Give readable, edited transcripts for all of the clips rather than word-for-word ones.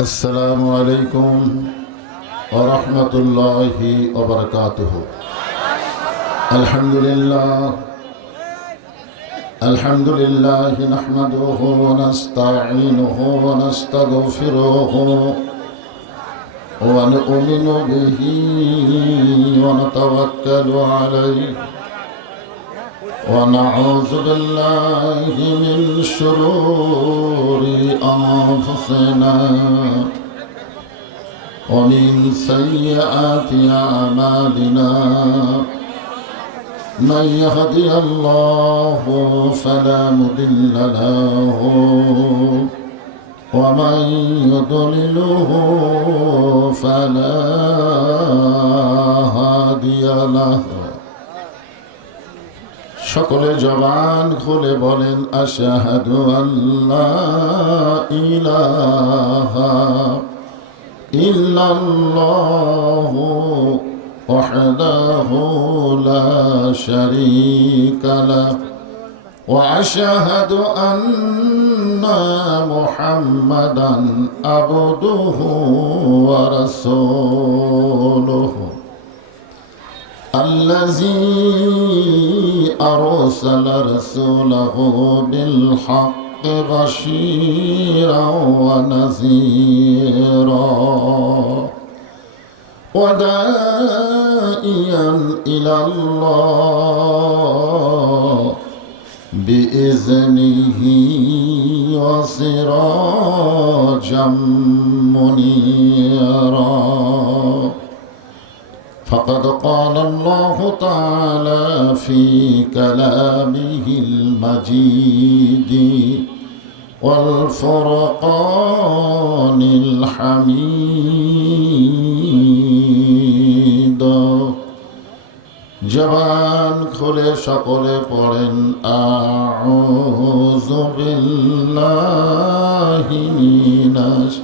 السلام عليكم ورحمة الله وبركاته. الحمد لله نحمده ونستعينه ونستغفره ونؤمن به ونتوكل عليه ونعوذ بالله من شرور أنفسنا ومن سيئات أعمالنا. من يهدي الله فلا مضل له ومن يضلله فلا هادي له. সকলে জবান খুলে বলেন আশহাদু আল্লা ইলাহা ইল্লাল্লাহু ওয়াহদাহু লা শারীকা লাহু ওয়া আশহাদু আন্না মুহাম্মাদান আবদুহু ওয়া রাসূলুহু الذي أرسل رسوله بالحق بشيرا ونذيرا وداعيا إلى الله بإذنه وسراجا منيرا. فقد قال الله تعالى في كلامه المجيد والفرقان الحميد. জবান খুলে সকলে পড়েন আউযু বিল্লাহি মিনাশ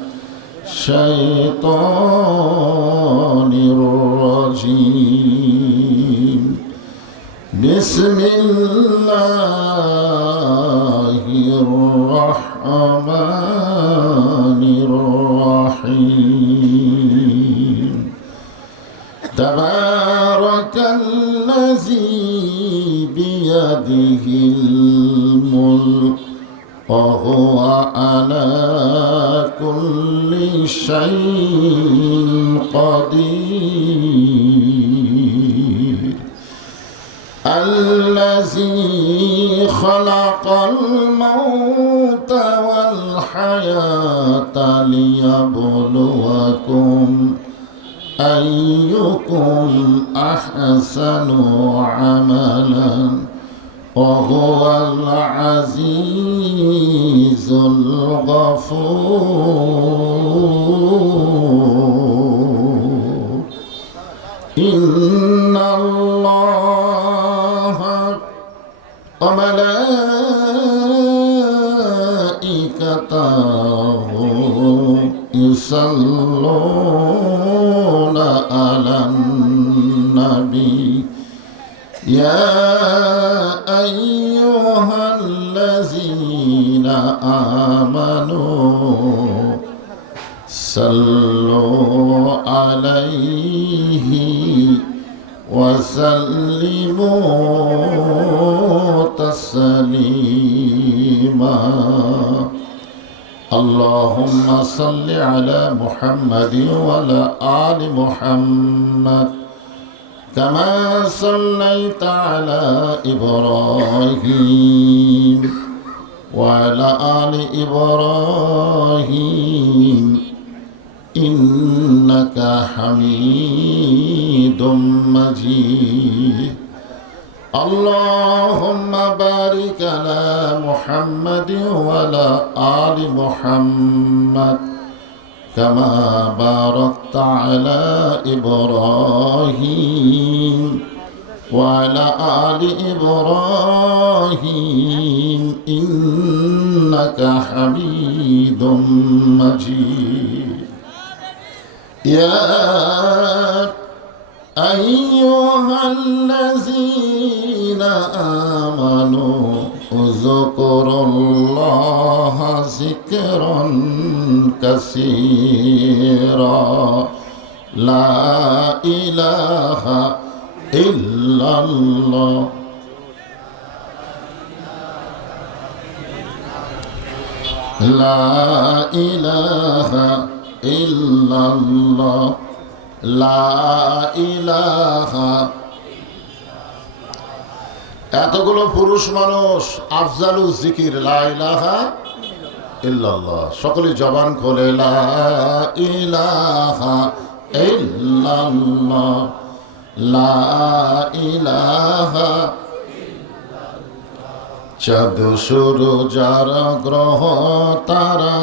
শাইতানির রাজিম. বিসমিল্লাহির রহমানির রহিম. তাবারাকাল্লাযী বিয়াদিহিল মুলক وهو على كل شيء قدير. الذي خلق الموت والحياة ليبلوكم أيكم أحسن عملا وهو العزيز الغفور. إن الله وملائكته يصلون على النبي يا أيها الذين آمنوا صلوا عليه وسلموا تسليما. اللهم صل على محمد وعلى آل محمد كما صليت على إبراهيم وعلى آل إبراهيم إنك حميد مجيد. اللهم بارك على محمد وعلى آل محمد كما باركت على إبراهيم وعلى آل إبراهيم إنك حميد مجيد. يا أيها الذين آمنوا উযকুরুল্লাহ যিকরান কাসীরা লা ইলাহা ইল্লাল্লাহ লা ইলাহা ইল্লাল্লাহ লা ইলাহা। এতগুলো পুরুষ মানুষ আফজালু জিকির লা ইলাহা ইল্লাল্লাহ। সকলে জবান খোলে লা ইলাহা ইল্লাল্লাহ লা ইলাহা। চাঁদ সূরজ আর গ্রহ তারা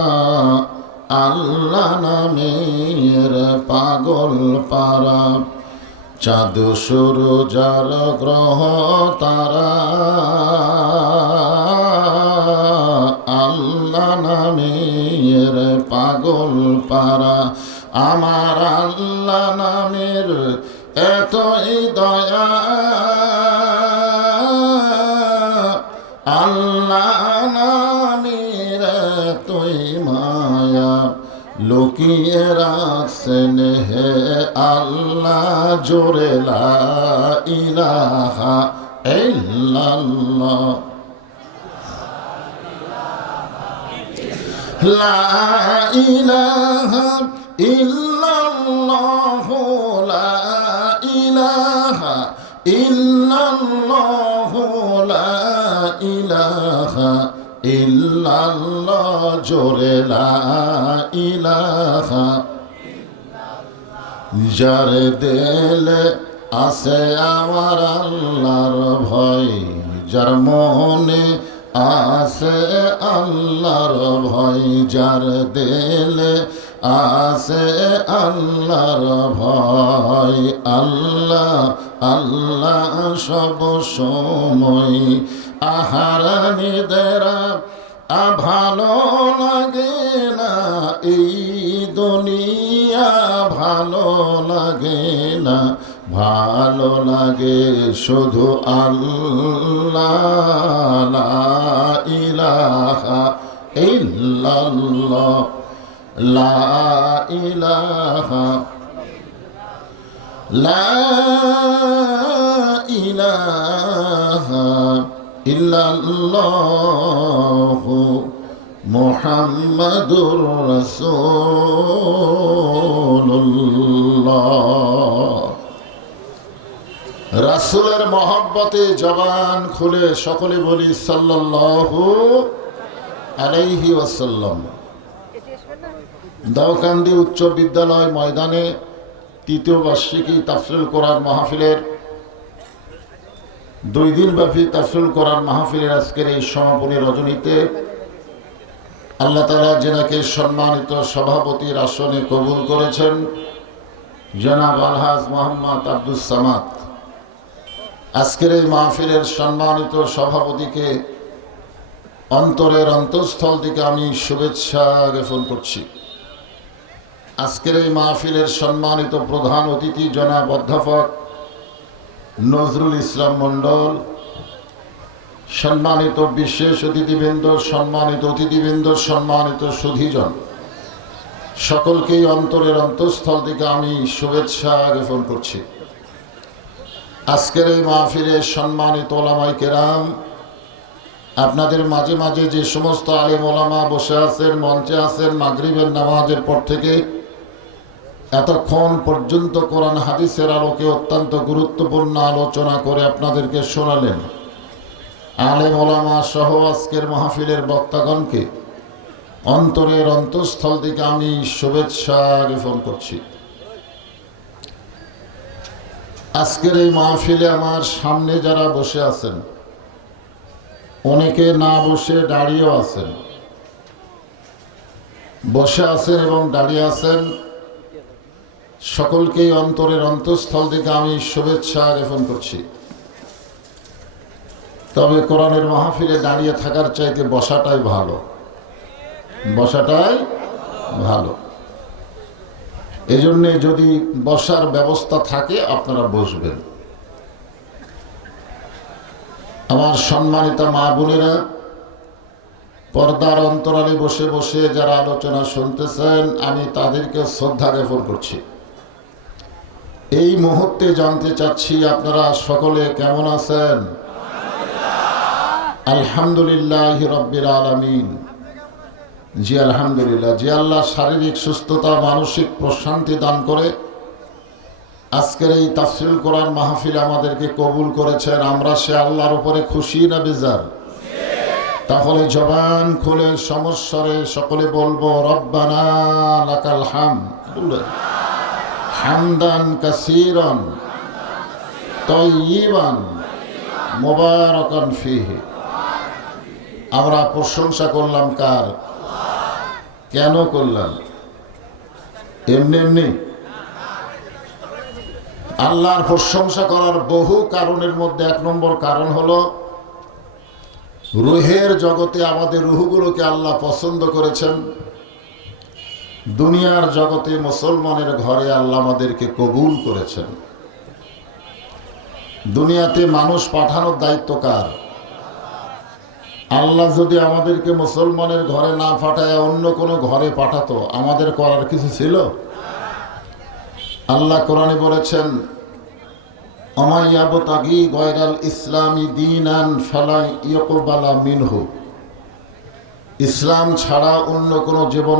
আল্লাহ নামের পাগল পারা। চাঁদ সূরজ আর গ্রহ তারা আল্লাহ নামের পাগল পারা। আমার আল্লাহ নামের এতই দয়া, আল্লাহ নামের এতই মায়া, লুকিয়ে রাখছেন হে আল্লাহ জোরে লা ইলাহা ইল্লাল্লাহ লা ইলাহা ইল্লাল্লাহ লা ইলাহা ইল্লাল্লাহ লা ইলাহা ইল্লাল্লাহ জোরে লা ইলাহা। যার দিলে আছে আমার আল্লাহর ভয়, যার মনে আছে আল্লাহর ভয়, যার দিলে আছে আল্লাহর ভয়, আল্লাহ আল্লাহ সব সময়। আহার নিদেরা ভালো লাগে না এই দুনিয়া, ভালো লাগে না, ভালো লাগে শুধু আল্লাহ লা ইলাহা ইল্লাল্লাহ লা ইলাহা লা ইলাহা ইল্লাল্লাহ মুহাম্মাদুর রাসূলুল্লাহ। রাসূলের মহব্বতে জবান খুলে সকলে বলি সাল্লাল্লাহু আলাইহি ওয়াসাল্লাম। দাউকান্দি উচ্চ বিদ্যালয় ময়দানে তৃতীয় বার্ষিকী তাফসীরুল কোরআন মাহফিলের 2 দিনব্যাপী তাফসীরুল কোরআন মাহফিলের আজকের এই সমাপনী রজনীতে আল্লাহ তাআলা যেনাকে সম্মানিত সভাপতির আসনে কবুল করেছেন, জনাব আলহাজ মোহাম্মদ আব্দুস সামাদ, আজকের এই মাহফিলের সম্মানিত সভাপতিকে অন্তরের অন্তঃস্থল থেকে আমি শুভেচ্ছা জ্ঞাপন করছি। আজকের এই মাহফিলের সম্মানিত প্রধান অতিথি জনাব অধ্যাপক নজরুল ইসলাম মণ্ডল, সম্মানিত বিশেষ অতিথিবৃন্দ, সম্মানিত অতিথিবৃন্দ, সম্মানিত সুধীজন, সকলকেই অন্তরের অন্তঃস্থল থেকে আমি শুভেচ্ছা জ্ঞাপন করছি। আজকের এই মাহফিলে সম্মানিত ওলামায়ে কেরাম, আপনাদের মাঝে মাঝে যে সমস্ত আলেম ওলামা বসে আছেন, মঞ্চে আছেন, মাগরিবের নামাজের পর থেকে এতক্ষণ পর্যন্ত কোরআন হাদিসের আলোকে অত্যন্ত গুরুত্বপূর্ণ আলোচনা করে আপনাদেরকে শোনালেন। আলেম ওলামা সহ আজকের মাহফিলের বক্তাগণকে অন্তরের অন্তঃস্থল থেকে আমি শুভেচ্ছা জ্ঞাপন করছি। আজকের এই মাহফিলে আমার সামনে যারা বসে আছেন, অনেকে না বসে দাঁড়িয়েও আছেন, বসে আছেন এবং দাঁড়িয়ে আছেন, সকলকেই অন্তরের অন্তঃস্থল থেকে আমি শুভেচ্ছা জ্ঞাপন করছি। তবে কোরআনের মাহফিলে দাঁড়িয়ে থাকার চাইতে বসাটাই ভালো, বসাটাই ভালো। এজন্যে যদি বসার ব্যবস্থা থাকে আপনারা বসবেন। আমার সম্মানিত মা বোনেরা, পর্দার অন্তরালে বসে বসে যারা আলোচনা শুনতেছেন, আমি তাদেরকে শ্রদ্ধা জ্ঞাপন করছি। এই মুহূর্তে জানতে চাচ্ছি আপনারা সকলে কেমন আছেন? আলহামদুলিল্লাহ রাব্বিল আলামিন। জি আলহামদুলিল্লাহ। যে আল্লাহ শারীরিক সুস্থতা, মানসিক প্রশান্তি দান করে আজকের এই তাফসীর কোরআন মাহফিল আমাদেরকে কবুল করেছেন, আমরা সে আল্লাহর উপরে খুশি না বেজার? তাহলে জবান খুলে সমস্বরে সকলে বলবো, রব্বানা লাকাল হামদ হামদান কাসীরান তাইয়িবান মুবারাকান ফীহি। আমরা প্রশংসা করলাম কার? কেন করলাম? এমনি এমনি? আল্লাহর প্রশংসা করার বহু কারণের মধ্যে এক নম্বর কারণ হলো রুহের জগতে আমাদের রুহগুলোকে আল্লাহ পছন্দ করেছেন। দুনিয়ার জগতে মুসলমানের ঘরে আল্লাহ আমাদেরকে কবুল করেছেন। দুনিয়াতে মানুষ পাঠানোর দায়িত্ব কার? আল্লাহ যদি আমাদেরকে মুসলমানের ঘরে না পাঠায় অন্য কোনো ঘরে পাঠাতো, আমাদের করার কিছু ছিল? আল্লাহ কোরআনে বলেছেন, আমাইয়াবতাগি গায়রাল ইসলামি দীনান ফালা ইউকবালা মিনহু। ইসলাম ছাড়া অন্য কোনো জীবন